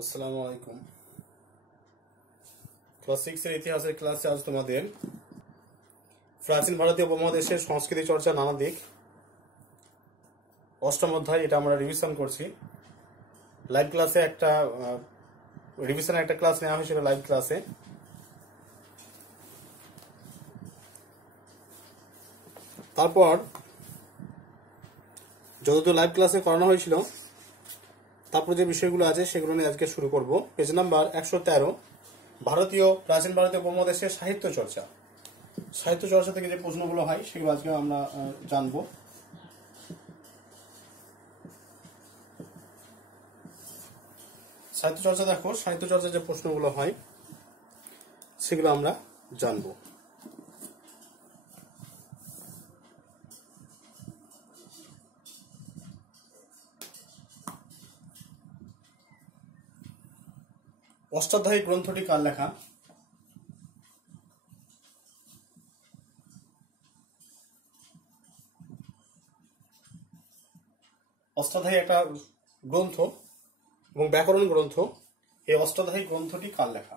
আসসালামু আলাইকুম। ক্লাস 6 এর ইতিহাসের ক্লাসে আজ তোমাদের প্রাচীন ভারতীয় উপমহাদেশের সংস্কৃতি চর্চা নানা দিক অষ্টম অধ্যায় এটা আমরা রিভিশন করছি। লাইভ ক্লাসে একটা রিভিশনের একটা ক্লাস নেওয়া হয়েছিল লাইভ ক্লাসে। তারপর যতদূর লাইভ ক্লাসে করানো হয়েছিল তারপর যে বিষয়গুলো আছে সেগুলো নিয়ে আজকে শুরু করব। পেজ নাম্বার 113, প্রাচীন ভারতীয় উপমহাদেশের সাহিত্য চর্চা। সাহিত্য চর্চা থেকে যে প্রশ্নগুলো হয় সেগুলো আজকে আমরা জানবো। সাহিত্য চর্চা দেখো, সাহিত্য চর্চার যে প্রশ্নগুলো হয় সেগুলো আমরা জানবো। অষ্টাধ্যায়ী গ্রন্থটি কার লেখা? অষ্টাধ্যায়ী একটা গ্রন্থ এবং ব্যাকরণ গ্রন্থ। এই অষ্টাধ্যায়ী গ্রন্থটি কার লেখা?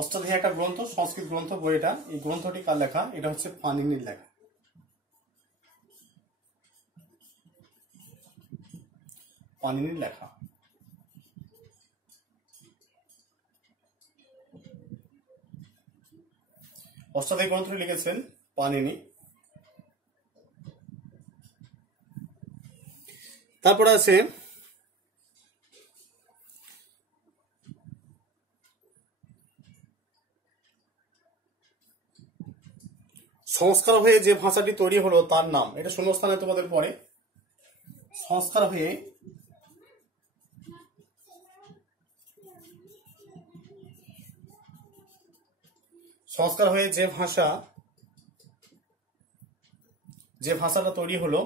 অষ্টাধ্যায়ী একটা গ্রন্থ, সংস্কৃত গ্রন্থ বইটা। এই গ্রন্থটি কার লেখা? এটা হচ্ছে পাণিনির লেখা। পাণিনির লেখা। অষ্টাধ্যায়ী গ্রন্থটি লিখেছেন পাণিনি। তারপরে আছে সংস্কার হয়ে যে ভাষাটি তৈরি হলো তার নাম। এটা শূন্যস্থানে তোমাদের পড়ে। সংস্কার হয়ে যে ভাষাটা তৈরি হলো,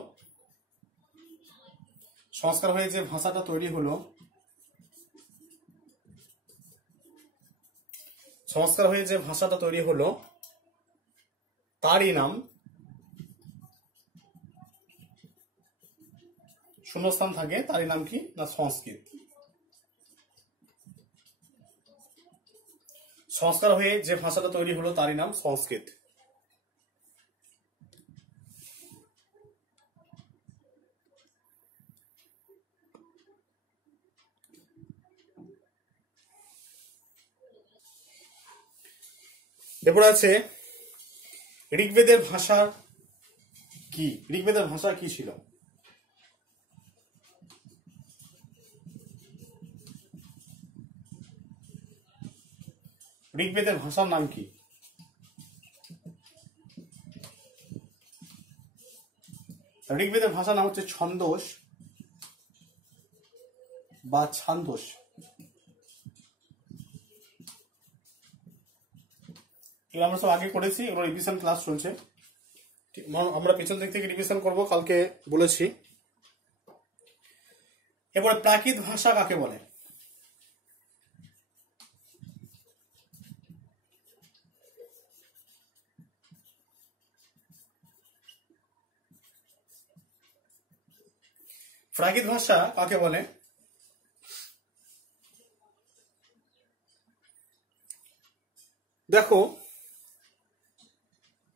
সংস্কার হয়ে যে ভাষাটা তৈরি হলো, সংস্কার হয়ে যে ভাষাটা তৈরি হলো তারই নাম, শূন্যস্থান থাকে, তারই নাম কি না সংস্কৃত। সংস্কার হয়ে যে ভাষাটা তৈরি হলো তারই নাম সংস্কৃত। এরপর আছে ঋগ্বেদের ভাষা কি? ঋগ্বেদের ভাষা কি ছিল? ঋগ্বেদের ভাষার নাম কি? ঋগ্বেদের ভাষার নাম হচ্ছে ছন্দোস বা ছান্দোস। এগুলো আমরা সব আগে করেছি, এগুলো রিভিশন ক্লাস চলছে। আমরা পেছন দিক থেকে রিভিশন করব, কালকে বলেছি। এবারে প্রাকৃত ভাষা কাকে বলে? প্রাকৃত ভাষা কাকে বলে? দেখো,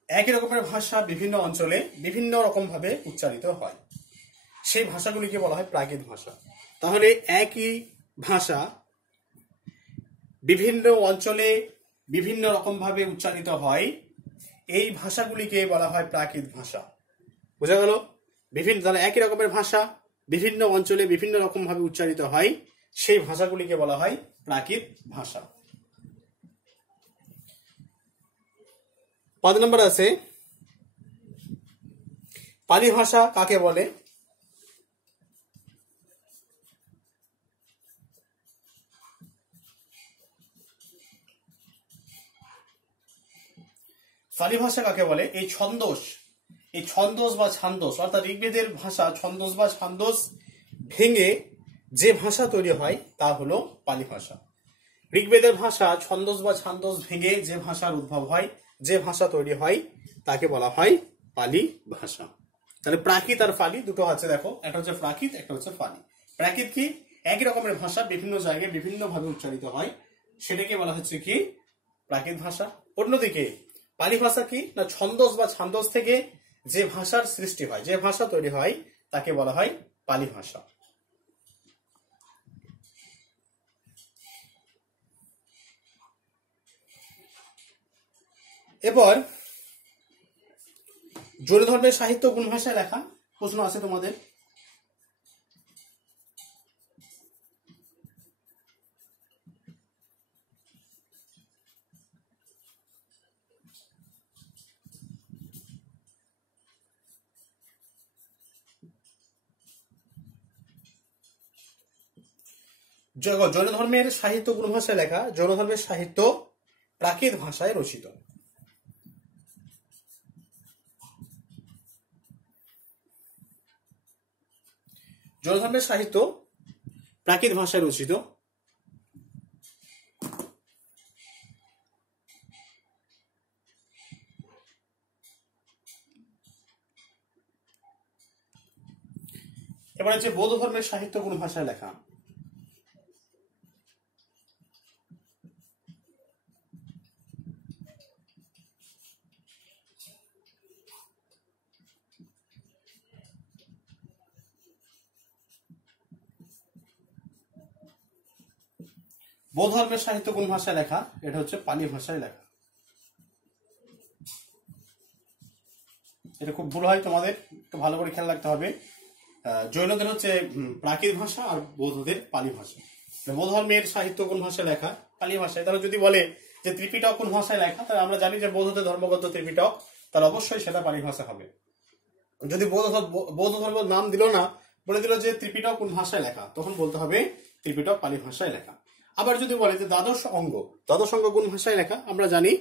একই রকমের ভাষা বিভিন্ন অঞ্চলে বিভিন্ন রকম ভাবে উচ্চারিত হয়, সেই ভাষাগুলিকে বলা হয় প্রাকৃত ভাষা। তাহলে একই ভাষা বিভিন্ন অঞ্চলে বিভিন্ন রকম ভাবে উচ্চারিত হয়, এই ভাষাগুলিকে বলা হয় প্রাকৃত ভাষা। বোঝা গেল? একই রকমের ভাষা বিভিন্ন অঞ্চলে বিভিন্ন রকম ভাবে উচ্চারিত হয়, সেই ভাষাগুলিকে বলা হয় প্রাকৃত ভাষা। 5 নম্বর আছে পালি ভাষা কাকে বলে? পালি ভাষা কাকে বলে? এই ছন্দোস বা ছান্দোস, অর্থাৎ ঋগ্বেদের ভাষা ছন্দোস বা ছান্দোস ভেঙে যে ভাষা তৈরি হয় তা হলো পালি ভাষা। ঋগ্বেদের ভাষা ছন্দোস বা ছান্দোস ভেঙে যে ভাষার উদ্ভব হয়, যে ভাষা তৈরি হয় তাকে বলা হয় পালি ভাষা। তাহলে প্রাকৃত আর পালি দুটো আছে, দেখো, একটা হচ্ছে প্রাকৃত, একটা হচ্ছে পালি। প্রাকৃত কি? একই রকমের ভাষা বিভিন্ন জায়গায় বিভিন্ন ভাবে উচ্চারিত হয়, সেটাকে বলা হচ্ছে কি প্রাকৃত ভাষা। অন্যদিকে পালি ভাষা কি না, ছন্দস বা ছান্দস থেকে যে ভাষার সৃষ্টি হয়, যে ভাষা তৈরি হয়, তাকে বলা হয় পালি ভাষা। এবার জৈন ধর্মের সাহিত্য কোন ভাষায় লেখা? প্রশ্ন আছে তোমাদের। জৈন ধর্মের সাহিত্য কোন ভাষায় লেখা? জৈন ধর্মের সাহিত্য প্রাকৃত ভাষায় রচিত। জৈন ধর্মের সাহিত্য প্রাকৃত ভাষায় রচিত। এবার হচ্ছে বৌদ্ধ ধর্মের সাহিত্য কোন ভাষায় লেখা? বৌদ্ধ ধর্মের সাহিত্য কোন ভাষায় লেখা? এটা হচ্ছে পালি ভাষায় লেখা। এটা খুব ভুল হয়, তোমাদের একটু ভালো করে খেয়াল রাখতে হবে। জৈনদের হচ্ছে প্রাকৃত ভাষা আর বৌদ্ধদের পালি ভাষা। বৌদ্ধ ধর্মের সাহিত্য কোন ভাষায় লেখা? পালি ভাষায়। তাহলে যদি বলে যে ত্রিপিটক কোন ভাষায় লেখা, তাহলে আমরা জানি যে বৌদ্ধদের ধর্মগ্রন্থ ত্রিপিটক, তাহলে অবশ্যই সেটা পালি ভাষা হবে। যদি বৌদ্ধ ধর্ম নাম দিল না, বলে দিল যে ত্রিপিটক কোন ভাষায় লেখা, তখন বলতে হবে ত্রিপিটক পালি ভাষায় লেখা। আবার যদি বলে যে দ্বাদশ অঙ্গ কোন ভাষায় লেখা, আমরা জানি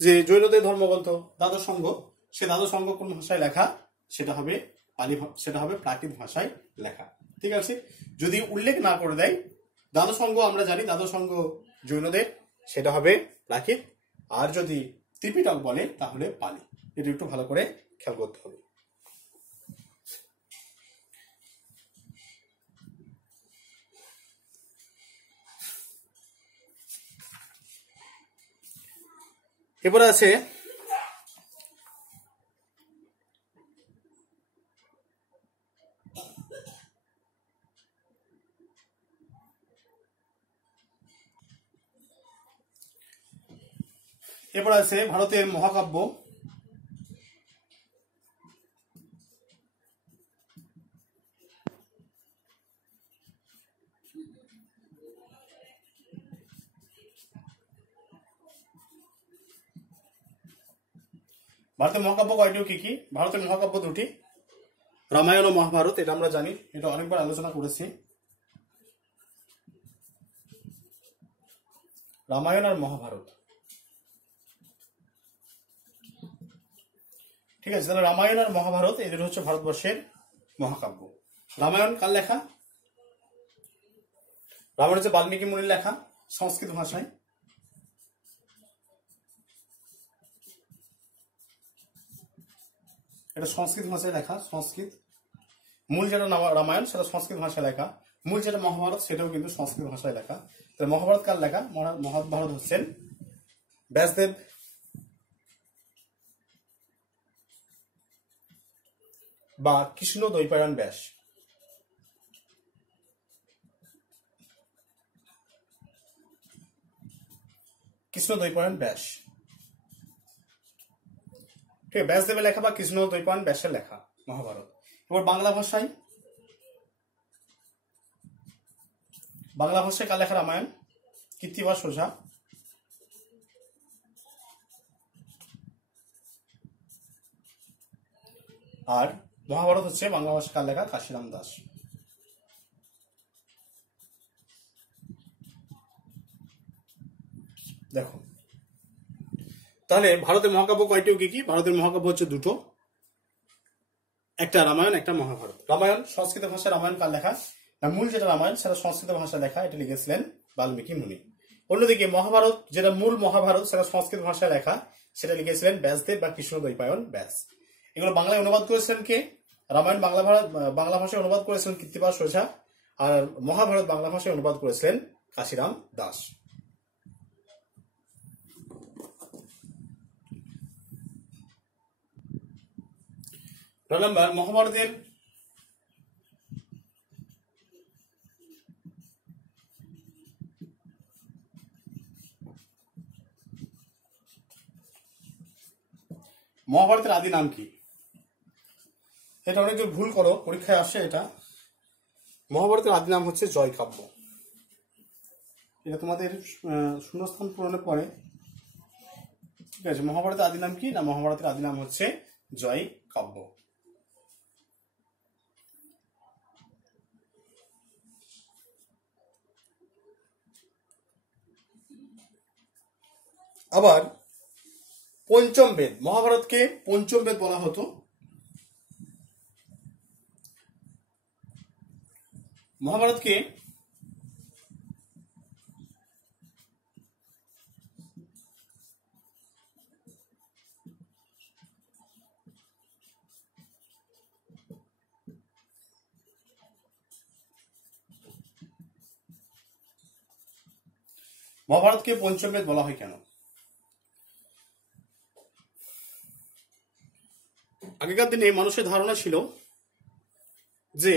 যে জৈনদের ধর্মগ্রন্থ দ্বাদশ অঙ্গ, সে দ্বাদশ অঙ্গ কোন ভাষায় লেখা, সেটা হবে প্রাকৃত ভাষায় লেখা। ঠিক আছে, যদি উল্লেখ না করে দেয় দ্বাদশ অঙ্গ, আমরা জানি দ্বাদশ অঙ্গ জৈনদের, সেটা হবে প্রাকৃত। আর যদি ত্রিপিটক বলে তাহলে পালি। এটা একটু ভালো করে খেয়াল করতে হবে। এরপরে আছে ভারতের মহাকাব্য। ভারতের মহাকাব্য কয়টি, কি কি? ভারতের মহাকাব্য দুটি, রামায়ণ ও মহাভারত। এটা আমরা জানি, এটা অনেকবার আলোচনা করেছি। রামায়ণ আর মহাভারত, ঠিক আছে। তাহলে রামায়ণ আর মহাভারত এদের হচ্ছে ভারতবর্ষের মহাকাব্য। রামায়ণ কার লেখা? রামায়ণ হচ্ছে বাল্মীকি মুনির লেখা, সংস্কৃত ভাষায়। এটা সংস্কৃত ভাষায় লেখা, সংস্কৃত। মূল যেটা রামায়ণ সেটা সংস্কৃত ভাষায় লেখা, মূল যেটা মহাভারত সেটাও কিন্তু সংস্কৃত ভাষায় লেখা। তাহলে মহাভারত কার লেখা? মহাভারত হচ্ছেন ব্যাসদেব বা কৃষ্ণ দ্বৈপায়ন ব্যাস। কৃষ্ণ দ্বৈপায়ন ব্যাস, ঠিক আছে, ব্যাসদেবের লেখা বা কৃষ্ণ দ্বৈপায়ন ব্যাসের লেখা মহাভারত। এবার বাংলা ভাষায় কার লেখা? রামায়ণ কৃত্তিবাস ওঝা। আর মহাভারত হচ্ছে বাংলা ভাষায় কার লেখা? কাশিরাম দাস। দেখো, তাহলে ভারতের মহাকাব্য কয়টি, কি কি? ভারতের মহাকাব্য হচ্ছে দুটো, একটা রামায়ণ, একটা মহাভারত। রামায়ণ সংস্কৃত ভাষায়, রামায়ণ কার লেখা? মূল যেটা রামায়ণ সেটা সংস্কৃত ভাষায় লেখা, এটা লিখেছিলেন বাল্মীকি মুনি। অন্যদিকে মহাভারত, যেটা মূল মহাভারত, সেটা সংস্কৃত ভাষায় লেখা, সেটা লিখেছিলেন ব্যাসদেব বা কৃষ্ণদ্বৈপায়ন ব্যাস। এগুলো বাংলায় অনুবাদ করেছিলেন কে? রামায়ণ বাংলা ভাষায় অনুবাদ করেছিলেন কৃত্তিবাস ওঝা, আর মহাভারত বাংলা ভাষায় অনুবাদ করেছিলেন কাশিরাম দাস। নাম্বার মহাভারতের আদি নাম কি? এটা অনেক ভুল করো, পরীক্ষায় আসে এটা। মহাভারতের আদি নাম হচ্ছে জয় কাব্য। এটা তোমাদের শূন্যস্থান পূরণে পড়ে। ঠিক আছে, মহাভারতের আদি নাম কি? না, মহাভারতের আদি নাম হচ্ছে জয় কাব্য। আবার পঞ্চম বেদ, মহাভারতকে পঞ্চম বেদ বলা হতো। মহাভারতকে পঞ্চম বেদ বলা হয় কেন? আগেকার দিনে মানুষের ধারণা ছিল যে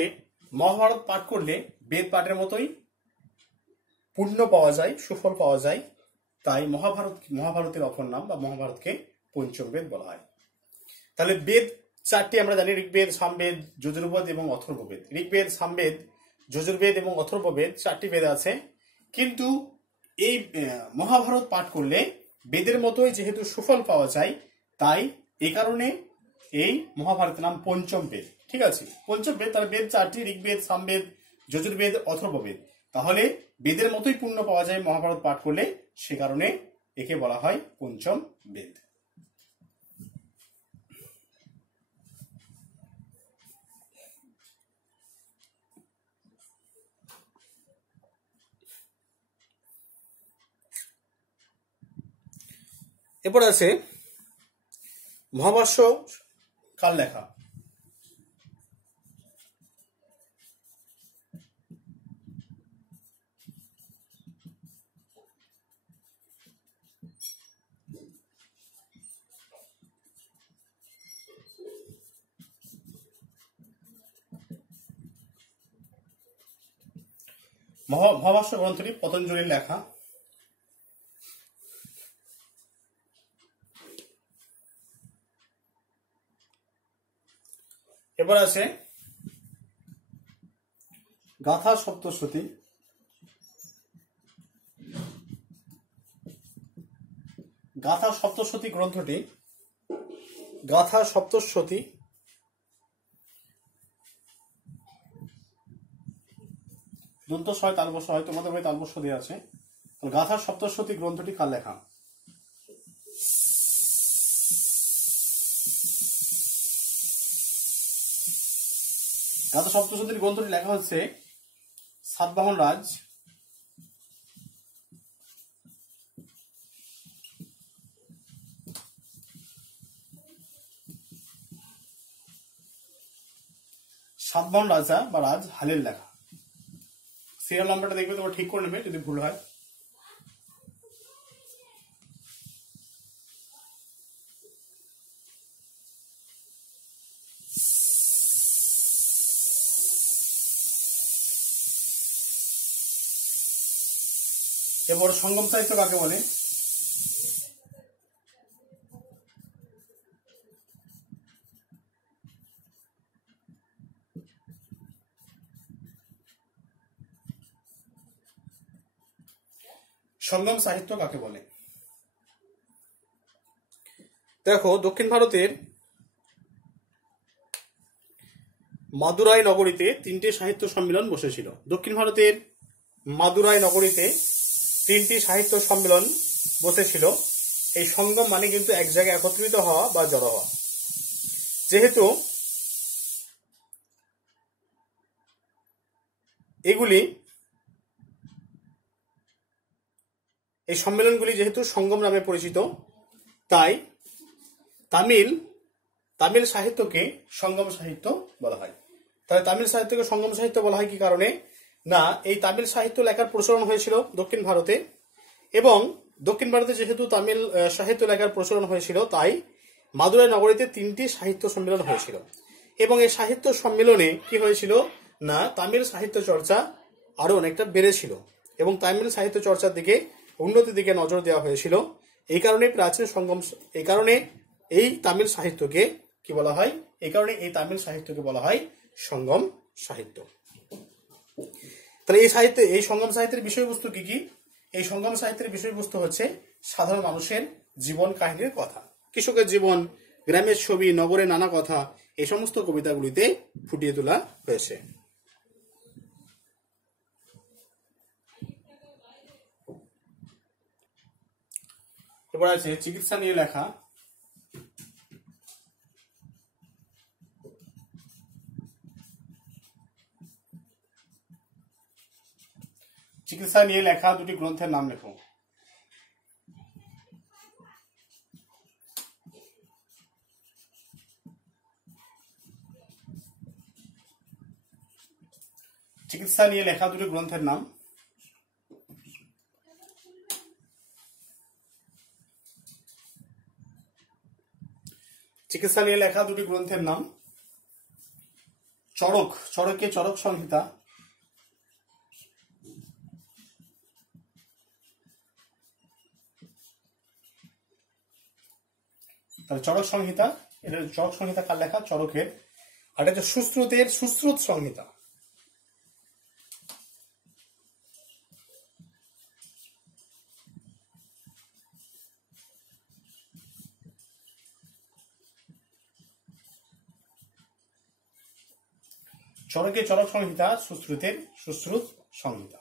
মহাভারত পাঠ করলে বেদ পাঠের মতোই পুণ্য পাওয়া যায়, সুফল পাওয়া যায়, তাই মহাভারতের অপর নাম বা মহাভারতকে পঞ্চম বেদ বলা হয়। তাহলে বেদ চারটি আমরা জানি, ঋগ্বেদ, সামবেদ, যজুর্বেদ এবং অথর্ববেদ। ঋগ্বেদ, সামবেদ, যজুর্বেদ এবং অথর্ববেদ চারটি বেদ আছে, কিন্তু এই মহাভারত পাঠ করলে বেদের মতোই যেহেতু সুফল পাওয়া যায়, তাই এই কারণে এই মহাভারতের নাম পঞ্চম বেদ। ঠিক আছে, পঞ্চম বেদ, তার বেদ চারটি, ঋগ্বেদ, সামবেদ, যজুর্বেদ, অথর্ববেদ। তাহলে বেদের মতোই পুণ্য পাওয়া যায় মহাভারত পাঠ করলে, সে কারণে একে বলা হয় পঞ্চম বেদ। এরপর আছে মহাভাষ্য কার লেখা? মহাভাষ্য গ্রন্থটি পতঞ্জলির লেখা। এবার আছে গাথা সপ্তশতী। গাথা সপ্তশতী গ্রন্থটি, গাথা সপ্তশতী দন্ত ছয় তালবস্য হয়, তোমাদের বই তালবস্য দেওয়া আছে। গাথা সপ্তশতী গ্রন্থটি কার লেখা? গাথা সপ্তশতীর গ্রন্থটি লেখা হচ্ছে সাতবাহন রাজ রাজা বা রাজ হালের লেখা। সিরিয়াল নাম্বারটা দেখবে, তোমরা ঠিক করে নেবে যদি ভুল হয়। এবার সঙ্গম সাহিত্য কাকে বলে? সঙ্গম সাহিত্য কাকে বলে? দেখো, দক্ষিণ ভারতের মাদুরাই নগরীতে 3টি সাহিত্য সম্মেলন বসেছিল। দক্ষিণ ভারতের মাদুরাই নগরীতে 3টি সাহিত্য সম্মেলন বসেছিল। এই সঙ্গম মানে কিন্তু এক জায়গায় একত্রিত হওয়া বা জড়ো হওয়া। যেহেতু এই সম্মেলনগুলি যেহেতু সঙ্গম নামে পরিচিত, তাই তামিল তামিল সাহিত্যকে সঙ্গম সাহিত্য বলা হয়। তাহলে তামিল সাহিত্যকে সঙ্গম সাহিত্য বলা হয় কি কারণে? না, এই তামিল সাহিত্য লেখার প্রচলন হয়েছিল দক্ষিণ ভারতে, এবং দক্ষিণ ভারতে যেহেতু তামিল সাহিত্য লেখার প্রচলন হয়েছিল, তাই মাদুরাই নগরীতে 3টি সাহিত্য সম্মেলন হয়েছিল। এবং এই সাহিত্য সম্মেলনে কি হয়েছিল না, তামিল সাহিত্য চর্চা আরো অনেকটা বেড়েছিল এবং তামিল সাহিত্য চর্চার দিকে, উন্নতির দিকে নজর দেওয়া হয়েছিল। এই কারণে প্রাচীন সঙ্গম, এই কারণে এই তামিল সাহিত্যকে কি বলা হয়? এই কারণে এই তামিল সাহিত্যকে বলা হয় সঙ্গম সাহিত্য। তাহলে এই সঙ্গম সাহিত্যের বিষয়বস্তু কি কি? এই সঙ্গম সাহিত্যের বিষয়বস্তু হচ্ছে সাধারণ মানুষের জীবন কাহিনীর কথা, কৃষকের জীবন, গ্রামের ছবি, নগরের নানা কথা, এই সমস্ত কবিতাগুলিতে ফুটিয়ে তোলা হয়েছে। এবার আছে চিকিৎসা নিয়ে লেখা। চিকিৎসা নিয়ে লেখা দুটি গ্রন্থের নাম লেখো। চিকিৎসা নিয়ে লেখা দুটি গ্রন্থের নাম। চিকিৎসা নিয়ে লেখা দুটি গ্রন্থের নাম চরক সংহিতা, তাহলে চরক সংহিতা, এটা চরক সংহিতা কার লেখা? চরকের। আর এটা হচ্ছে সুশ্রুত সংহিতা। চরক সংহিতা, সুশ্রুত সংহিতা।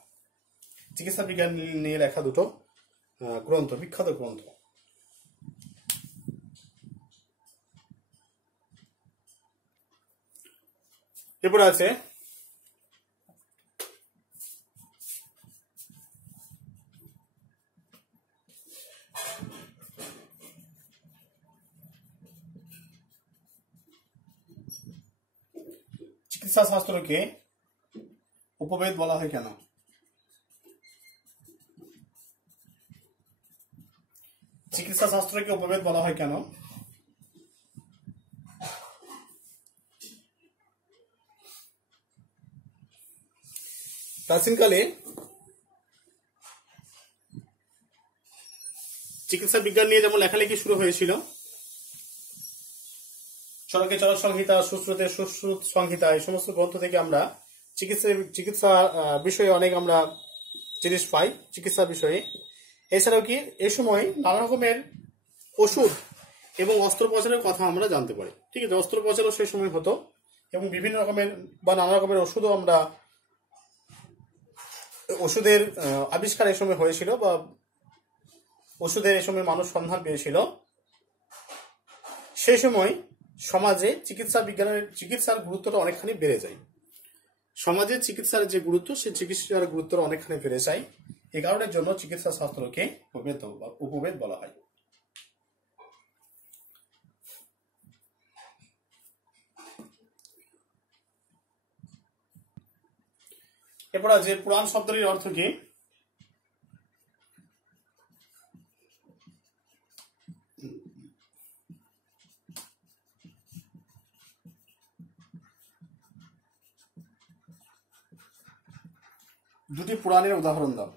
চিকিৎসা বিজ্ঞান নিয়ে লেখা দুটো গ্রন্থ, বিখ্যাত গ্রন্থ। এরপর আছে চিকিৎসা শাস্ত্রকে উপবেদ বলা হয় কেন? চিকিৎসা শাস্ত্রকে উপবেদ বলা হয় কেন? প্রাচীনকালে চিকিৎসা বিজ্ঞান নিয়ে যেমন লেখালেখি শুরু হয়েছিল, চরক সংহিতা, সুশ্রুত সংহিতা, এই সমস্ত গ্রন্থ থেকে আমরা চিকিৎসা বিষয়ে অনেক আমরা জিনিস পাই চিকিৎসা বিষয়ে। এছাড়াও কি এই সময় নানা রকমের ওষুধ এবং অস্ত্রোপচারের কথা আমরা জানতে পারি। ঠিক আছে, অস্ত্রোপচারও সেই সময় হতো এবং বিভিন্ন রকমের বা নানা রকমের ওষুধও আমরা, ওষুধের আবিষ্কার এই সময় হয়েছিল বা ওষুধের এই সময় মানুষ সন্ধান পেয়েছিল। সেই সময় সমাজে চিকিৎসার গুরুত্বটা অনেকখানি বেড়ে যায়। সমাজে চিকিৎসার যে গুরুত্ব, সেই চিকিৎসার গুরুত্বটা অনেকখানি বেড়ে যায়। এই কারণের জন্য চিকিৎসা শাস্ত্রকে উপবেদ বলা হয়। এরপর আছে পুরাণ শব্দটির অর্থ কি? দুটি পুরাণের উদাহরণ দাও।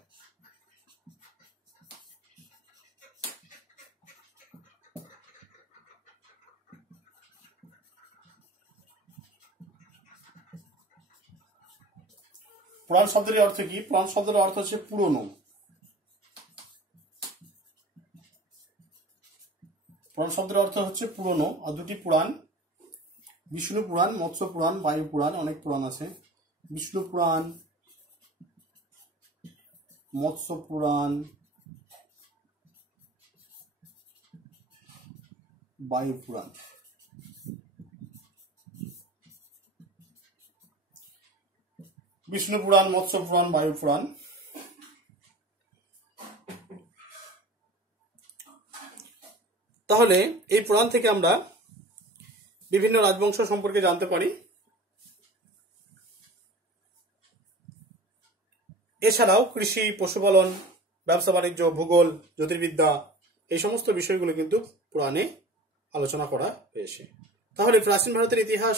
পুরাণ শব্দের অর্থ কি? পুরাণ শব্দের অর্থ হচ্ছে পুরনো। পুরাণ শব্দের অর্থ হচ্ছে পুরনো। আর দুটি পুরাণ, বিষ্ণু পুরাণ, মৎস্য পুরাণ, বায়ু পুরাণ, অনেক পুরাণ আছে। বিষ্ণু পুরাণ, মৎস্য পুরাণ, বায়ু পুরাণ। বিষ্ণু পুরাণ, মৎস্য পুরাণ, বায়ু পুরাণ। তাহলে এই পুরাণ থেকে আমরা বিভিন্ন রাজবংশ সম্পর্কে জানতে পারি। এছাড়াও কৃষি, পশুপালন, ব্যবসা বাণিজ্য, ভূগোল, জ্যোতির্বিদ্যা এই সমস্ত বিষয়গুলো কিন্তু পুরাণে আলোচনা করা হয়েছে। তাহলে প্রাচীন ভারতের ইতিহাস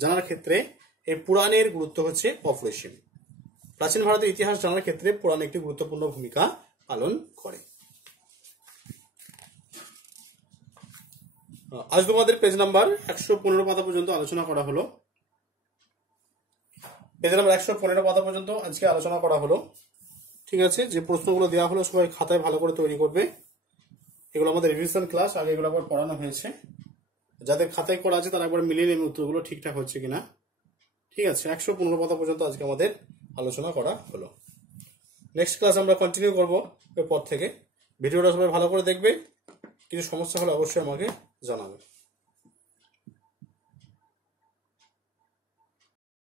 জানার ক্ষেত্রে এই পুরাণের গুরুত্ব হচ্ছে অপরিসীম। প্রাচীন ভারতের ইতিহাস জানার ক্ষেত্রে পুরাণ একটি গুরুত্বপূর্ণ ভূমিকা পালন করে। আজ তোমাদের পেজ নাম্বার 115 পাতা পর্যন্ত আলোচনা করা হলো। পেজ নাম্বার 115 পাতা পর্যন্ত আজকে আলোচনা করা হলো। ঠিক আছে, যে প্রশ্নগুলো দেওয়া হলো সবাই খাতায় ভালো করে তৈরি করবে। এগুলো আমাদের রিভিশন ক্লাস, আগে এগুলো একবার পড়ানো হয়েছে। যাদের খাতায় করা আছে তারা একবার মিলিয়ে নেবে উত্তরগুলো ঠিকঠাক হচ্ছে কিনা। ঠিক আছে, 115 পাতা পর্যন্ত আজকে আমাদের আলোচনা করা হলো। নেক্সট ক্লাস আমরা কন্টিনিউ করবো এরপর থেকে। ভিডিওটা সবাই ভালো করে দেখবে, কিছু সমস্যা হলে অবশ্যই আমাকে জানাবে।